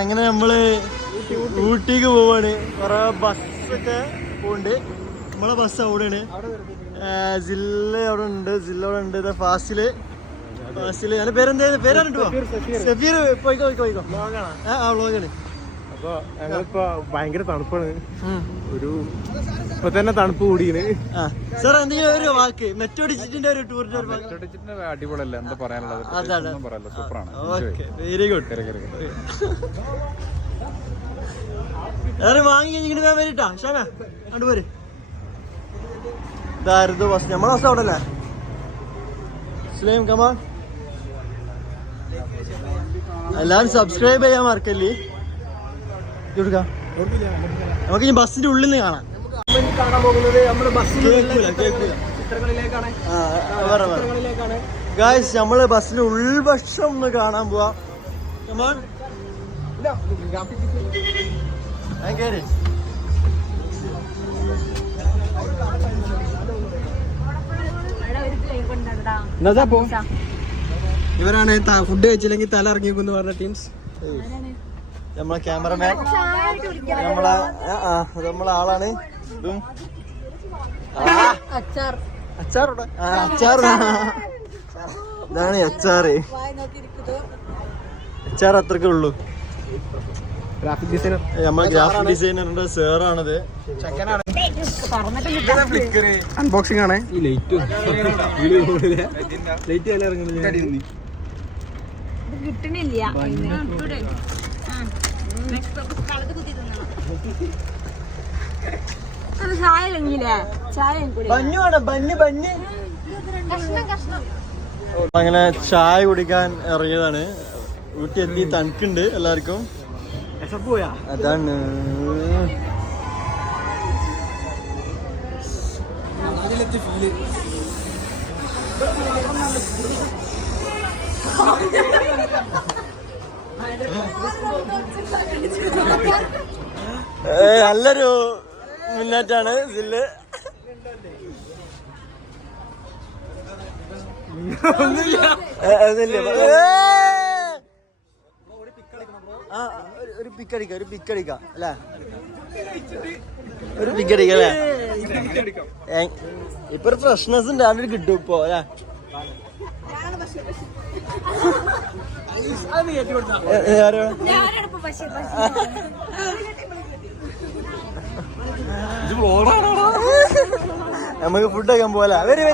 അങ്ങനെ നമ്മള് ഊട്ടിക്ക് പോവാണ്. കൊറേ ബസ്സൊക്കെ പോണ്ട്. നമ്മളെ ബസ് അവിടെയാണ്. ജില്ല അവിടെ ഉണ്ട്. ഫാസില് അതിന്റെ പേരെന്താ? പേരാണ് സഫീർ. പോയിക്കോ. വ്ളോഗാണ്. അപ്പൊ ഞങ്ങളിപ്പോ ഭയങ്കര തണുപ്പാണ്. ഇപ്പൊ തന്നെ തണുപ്പ് കൂടിയാണ്. സാർ എന്തെങ്കിലും ഒരു വാക്ക് മെട്രോ ഡിജിറ്റിന്റെ ഒരു ടൂറിന്റെ അടിപൊളിയല്ല എന്താ പറയാനുള്ളത്? അതാണ്. സൂപ്പറാണ്. Very good. വാങ്ങി കഴിഞ്ഞിട്ട് ഞാൻ വരിട്ടാ. ഷാമ കണ്ടുപോര്. ഇതായിരുന്നു ബസ്. നമ്മളെ ബസ് അവിടെ അല്ലേ? സ്ലേം കമാൻ. എല്ലാരും സബ്സ്ക്രൈബ് ചെയ്യാൻ മറക്കല്ലേ. നമുക്ക് ഈ ബസ്സിന്റെ ഉള്ളിൽ നിന്ന് കാണാം. കാണാൻ പോകുന്നത് നമ്മുടെ ചിത്രങ്ങളിലേക്കാണ്. ഗായ്സ് നമ്മള് ബസ്സിന്റെ ഉൾവശം ഒന്ന് കാണാൻ പോവാ. ഇവരാണ് ഫുഡ് കഴിച്ചില്ലെങ്കിൽ തല ഇറങ്ങിയെന്ന് പറഞ്ഞ ടീംസ്. നമ്മളെ ക്യാമറമാൻ നമ്മളെ ആളാണ്. ഇതും ഇതാണ് അച്ചാറ്. അത്രക്കേ ഉള്ളൂ. നമ്മളെ ഗ്രാഫിക് ഡിസൈനറിന്റെ സാറാണത്. അൺബോക്സിംഗ് ആണ്. ഈ ലൈറ്റ് അങ്ങനെ ചായ കുടിക്കാൻ ഇറങ്ങിയതാണ്. ഊട്ടി എത്തി. തണുക്കുണ്ട് എല്ലാവർക്കും. അതാണ് നല്ലൊരു മുന്നേറ്റാണ് ജില്ല. ഒരു പിക്കടിക്കാം അല്ലേ? ഇപ്പൊ ഒരു ഫ്രഷ്നെസ് ഉണ്ട്. അതിന് കിട്ടും ഇപ്പൊ അല്ലേ? നമുക്ക് ഫുഡ് കഴിക്കാൻ പോലെ. വരും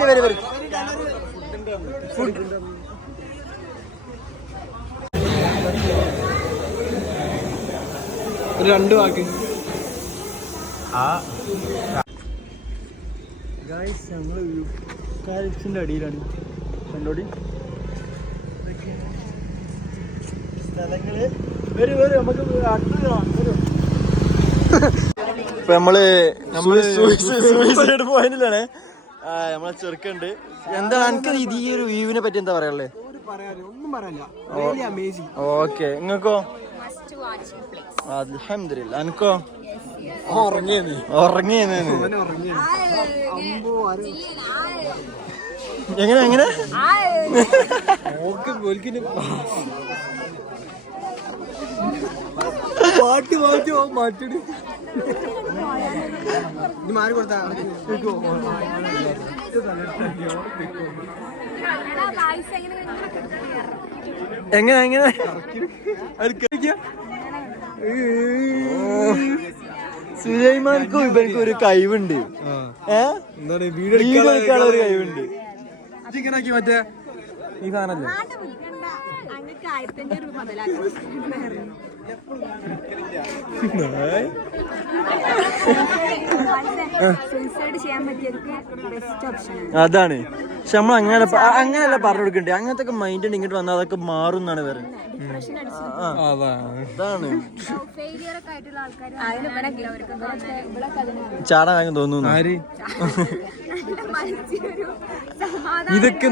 ഒരു 2 വാക്ക്. ഗായ്സ് നമ്മള് കാരിച്ചിന്റെ അടിയിലാണ്. കണ്ടോടി സ്ഥലങ്ങള്. വരും നമുക്ക് ഇപ്പൊ നമ്മള് സൂയിസൈഡ് പോയിന്റിലാണ്. നമ്മളെ ചെറുക്കുണ്ട്. എന്താണ് എനിക്ക് ഈ ഒരു വ്യൂവിനെ പറ്റി എന്താ പറയാനുള്ളത്? ഓക്കെ. നിങ്ങൾക്കോ? അൽഹംദുലില്ലാ. എനിക്കോ? ഉറങ്ങിയെന്ന്. എങ്ങനെ മാറ്റി മാറി കൊടുത്താ എങ്ങനെ സുലൈമാൻക്കും ഇവർക്ക് ഒരു കഴിവുണ്ട്. വീഡിയോ എടുക്കാനുള്ള ഒരു കഴിവുണ്ട്. മറ്റേ ഈ സാധനല്ലേ അതാണ്. പക്ഷെ നമ്മൾ അങ്ങനെയല്ല പറഞ്ഞു കൊടുക്കണ്ടേ. അങ്ങനത്തെ മൈൻഡ് ഉണ്ട്. ഇങ്ങോട്ട് വന്നാൽ അതൊക്കെ മാറും എന്നാണ് പറയുന്നത്. അതാണ് ചാടാൻ വാങ്ങി തോന്നുന്നു. ഇതൊക്കെ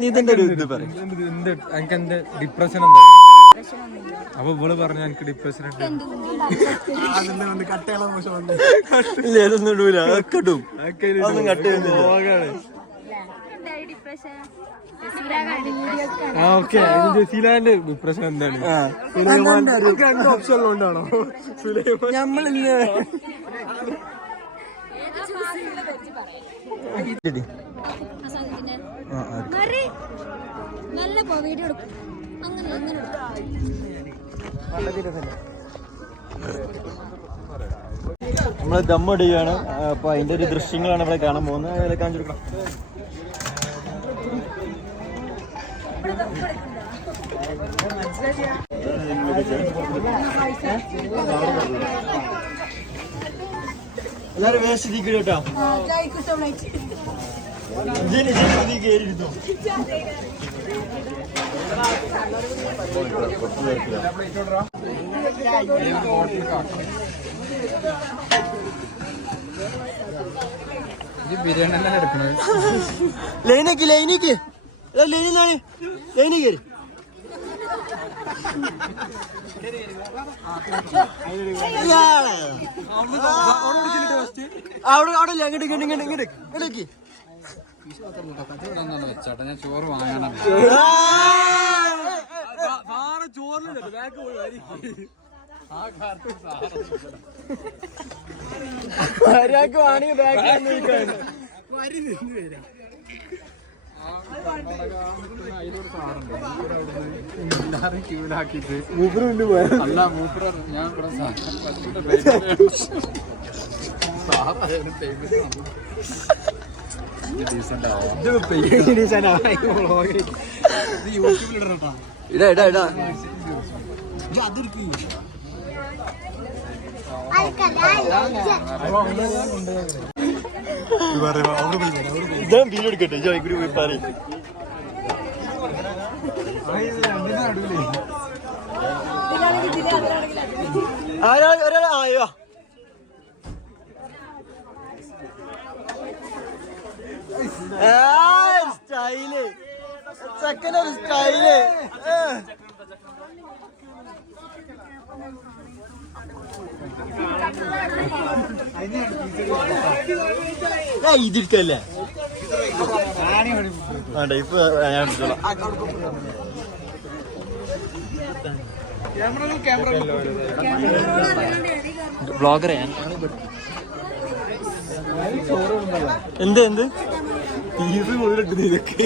നീതിന്റെ ഒരു ഇത് പറയും. ഡിപ്രഷൻ എന്താ? അപ്പൊ ഇവള് പറഞ്ഞ എനിക്ക് ഡിപ്രഷൻ ഇല്ല. ഇതൊന്നും ഇടൂല. അതൊക്കെ ഇടും. അതൊന്നും കട്ട് ചെയ്യുന്നില്ല. ഓക്കെ ജസീലാന്റെ ഡിപ്രഷൻ എന്താണ്? രണ്ട് ഓപ്ഷൻ കൊണ്ടാണോ സുലൈമാൻ? നമ്മളില്ല നമ്മള് ദമ്മടിയാണ്. അപ്പൊ അതിന്റെ ഒരു ദൃശ്യങ്ങളാണ് ഇവിടെ കാണാൻ പോകുന്നത്. അതിലെ കാണിച്ചു കൊടുക്കണം. എല്ലാരും വേസ്റ്റ് തീക്കിടും കേട്ടോ. കേറിയിരുന്നോ? ബിരിയാണി എടുക്കണത് ലൈനേക്ക് ലൈനേക്ക് ലൈനിന്നാണ് ലൈനി കയറി. അവിടെ അവിടെ ഇല്ല. അങ്ങോട്ട് ഇങ്ങോട്ട് ഇങ്ങോട്ട് ഇങ്ങോട്ട് ഇങ്ങോട്ടേക്ക് വെച്ചാട്ടെ. ഞാൻ ചോറ് വാങ്ങണം. ഒരാൾക്ക് വേണമെങ്കിൽ ബാക്കിൽ അല്ല മൂപ്പർ ഞാൻ ഇടാ ഇടാ ഇടാ. ഇതാ വീഡിയോ എടുക്കട്ടെ. ജോയ്ക്കുരി പോയി പറയും. ഒരാൾ ആയോ? Style ചെക്കനൊരു style. ഇതിരിക്കല്ലേ വേണ്ട. ഇപ്പൊ ഞാൻ എടുത്തോളാം. ബ്ലോഗറെ എന്ത് എന്ത് പീസ് മുതലിട്ട് നിനക്ക്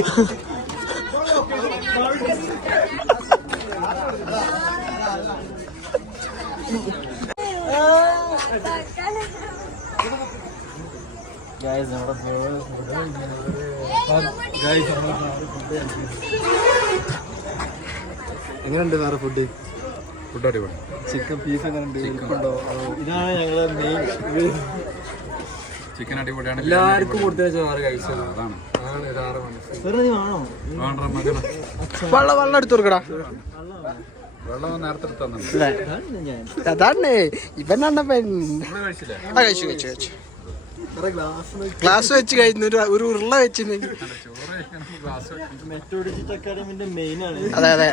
എങ്ങനെയുണ്ട് വേറെ ഫുഡ്? ഫുഡ് അടിപൊളി. ചിക്കൻ പീസ് എങ്ങനെയുണ്ട്? ഇതാണ് ഞങ്ങളെ മെയിൻ. ചിക്കൻ അടിപൊളിയാണ്. എല്ലാവർക്കും കൊടുത്ത ചോറ് കഴിച്ചത് അതാണ്. വെള്ളം വെള്ളം എടുത്തു കൊടുക്കടാ. വെള്ളം നേരത്തെ എടുത്തു. അതാണ് ഇവനാണ് കഴിച്ചു കഴിച്ചു കഴിച്ചു. ഗ്ലാസ് വെച്ച് കഴിഞ്ഞ ഒരു ഉരുള വെച്ച്. അതെ അതെ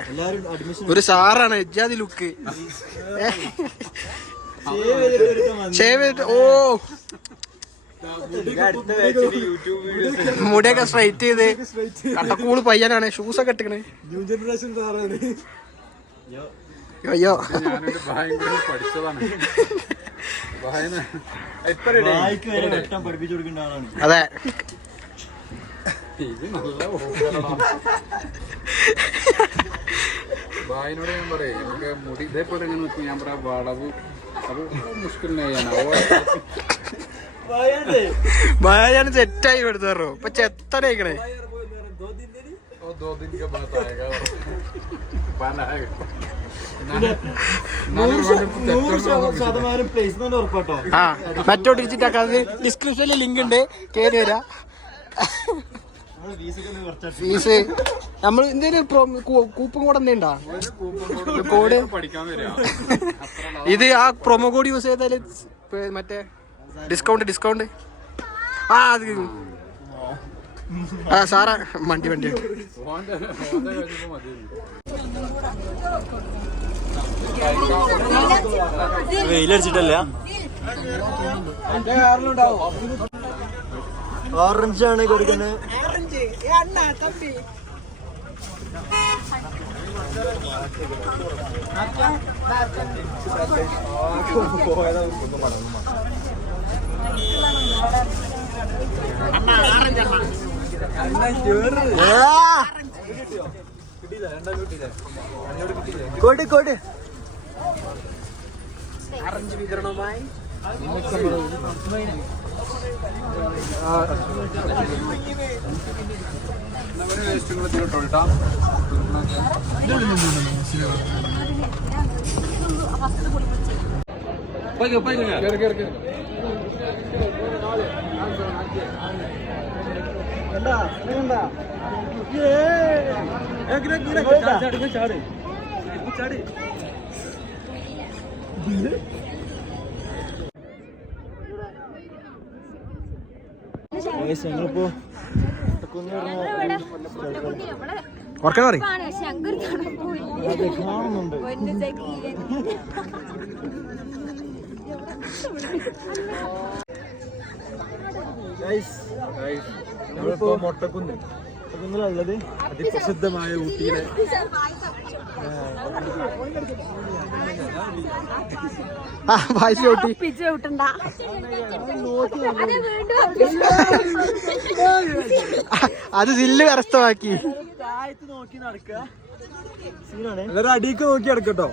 ഒരു സാറാണ് എജാതി ലുക്ക്. ഷേവ് ചെയ്തിട്ട് ഓ മുടിയൊക്കെ സ്ട്രൈറ്റ് ചെയ്ത് കട്ടക്കൂള് പയ്യനാണ്. ഷൂസൊക്കെ ഇട്ടിക്കണേ. ന്യൂ ജനറേഷൻ സാറാണ്. അയ്യോ പഠിച്ചതാണ്. അതെ ഭായിനോട് ഞാൻ പറയും എനിക്ക് മുടി ഇതേപോലെ എങ്ങനെ നിൽക്കും. ഞാൻ പറയാം വളവ് അത് മുഷ്കിലാണ്. സെറ്റായി എടുത്തോ. ഇപ്പൊ ചെത്തനയിക്കണേ. ആ മറ്റോ ഡിജിറ്റാക്കാതെ ഡിസ്ക്രിപ്ഷനിൽ ലിങ്ക് ഉണ്ട്. കേറി വരാ. ഫീസ് നമ്മൾ എന്തേലും കൂപ്പൺ കോഡ് എന്തേണ്ടാ? കോഡ് ഇത് ആ പ്രൊമോ കോഡ് യൂസ് ചെയ്താല് മറ്റേ ഡിസ്കൗണ്ട് ആ അത് ആ സാറാ വണ്ടി വെയിലടിച്ചിട്ടല്ല. ഓറഞ്ച് ആണ് കൊടുക്കുന്നത്. കോട്ട് കോട്ട് അറഞ്ച് വിതരണവുമായി ഞങ്ങളിപ്പോ ഓർക്കാൻ പറയും കാണുന്നുണ്ട്. നമ്മളിപ്പോ മൊട്ടക്കുന്നിലുള്ളത് അതിപ്രസിദ്ധമായ ഊട്ടിയിലെ അത് ജില്ല കരസ്ഥമാക്കി. താഴത്ത് നോക്കി നടക്കുക സീനാണ്. എല്ലാരും അടിക്ക് നോക്കി എടുക്കട്ടോ.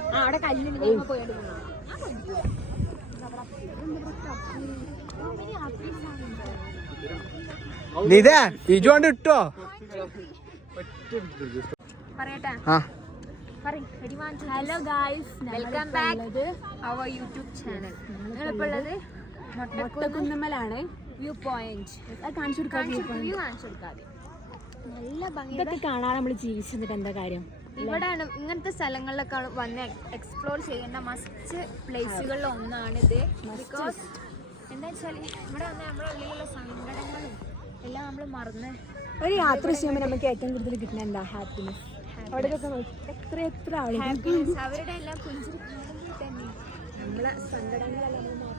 നിതേ ഇജു കൊണ്ട് ഇട്ടോ. Hello guys, welcome back our YouTube channel. ഞങ്ങളിപ്പോൾ ഉള്ളത് മൊട്ടക്കുന്നുമ്മലാണ്. വ്യൂ പോയിന്റ് കാണിച്ചു കൊടുക്കാതെ നല്ല ഭംഗി. ഇതൊക്കെ കാണാൻ നമ്മൾ ജീവിച്ചിട്ട് എന്താ കാര്യം? ഇവിടെയാണ് ഇങ്ങനത്തെ സ്ഥലങ്ങളിലൊക്കെ വന്ന് എക്സ്പ്ലോർ ചെയ്യേണ്ട മസ്റ്റ് പ്ലേസുകളിൽ ഒന്നാണിത്. ബിക്കോസ് എന്താ വെച്ചാൽ ഇവിടെ വന്ന് നമ്മുടെ ഉള്ളിലുള്ള സങ്കടങ്ങളും എല്ലാം നമ്മൾ മറന്ന് ഒരു യാത്ര ചെയ്യുമ്പോൾ നമുക്ക് ഏറ്റവും കൂടുതൽ കിട്ടുന്ന എന്താ? ഹാപ്പിനെസ്. അവിടെയൊക്കെ എത്ര എത്ര ആളുകൾ ഹാപ്പിനെസ്, അവരുടെ എല്ലാം പുഞ്ചിരി കാണുമ്പോൾ തന്നെ നമ്മളെ സങ്കടങ്ങളെല്ലാം നമ്മൾ